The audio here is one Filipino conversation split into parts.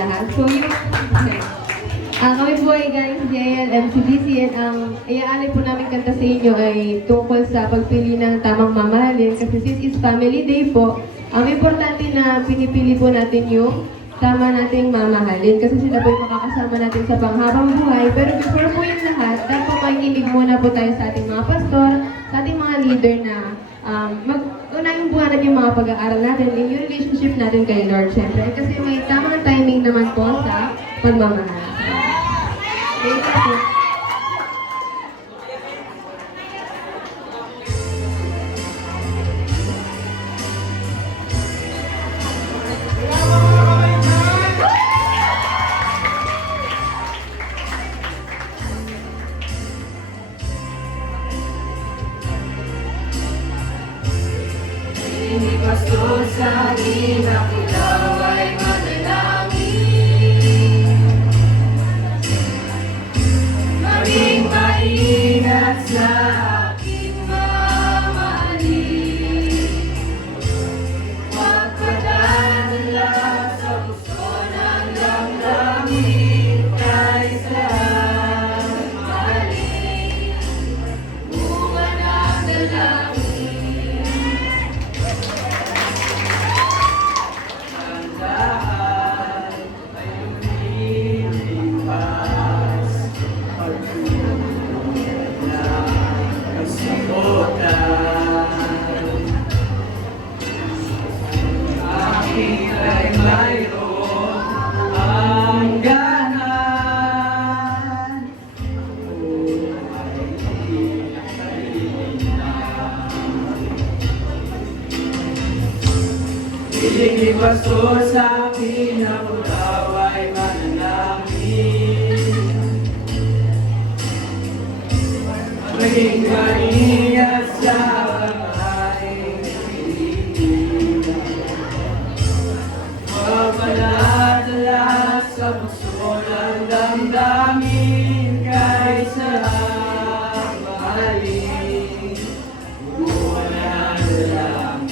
lahat. So yung, okay. Kami po ay galing sa JL MCBC at ang iaalay po namin kanta sa inyo ay tungkol sa pagpili ng tamang mamahalin kasi since is family day po, ang importante na pinipili po natin yung tama nating mamahalin kasi sila po yung makakasama natin sa panghabang buhay. Pero before po yung lahat, dapat makikinig muna po tayo sa ating mga pastor, sa ating mga leader na unang buwanan yung mga pag-aaral natin in yung relationship natin kay Lord, syempre. Kasi may tamang timing naman po sa pagmamahal. Thank you po. Pastor sa akin, ako daw ay manalangin. Maging maingat sa aking mamahalin. Huwag padadala sa gusto ng damdamin, kaysa mahalin. Bunga ng dalangin. Piling ni Pastor sa akin, ako daw ay manalangin. Maging maingat sa aking piliin. Huwag padadala sa puso ng damdamin, kaysa mahalin. Buwan na dalangin.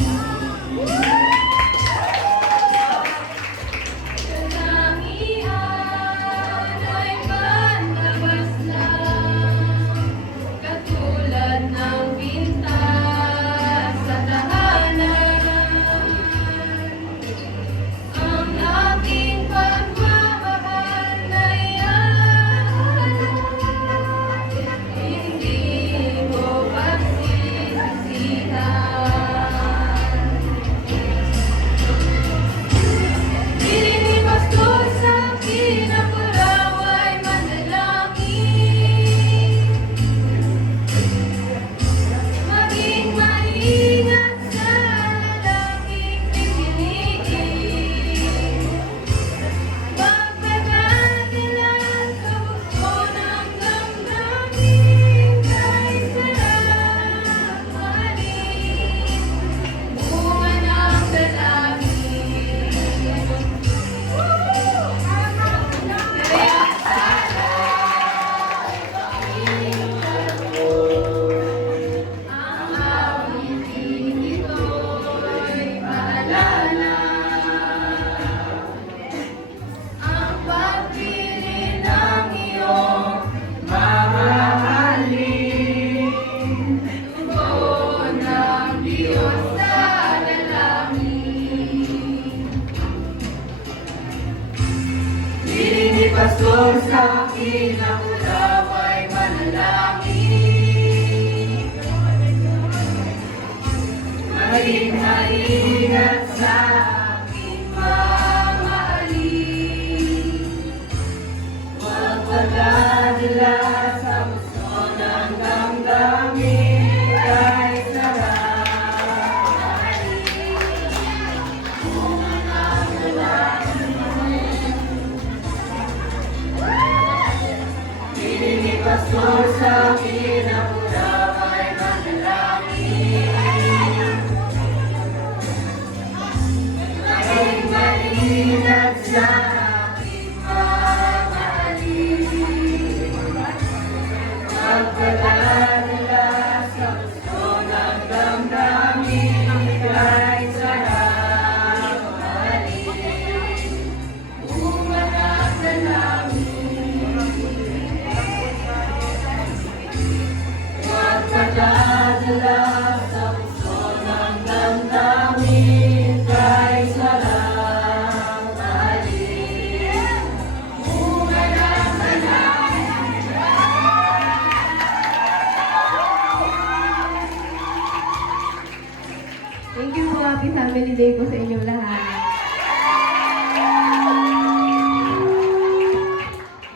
Pastor sa akin, ako daw ay manalangin. Maging maingat sa aking mamahalin. Huwag padadala sa puso ng damdamin, kaysa mahalin. Bunga ng dalangin. Pastor sa akin, ako daw ay manalangin. Maging maingat sa aking mamahalin. Huwag padadala sa puso ng damdamin, kaysa mahalin. Bunga Thank you po. Happy Family Day po sa inyong lahat.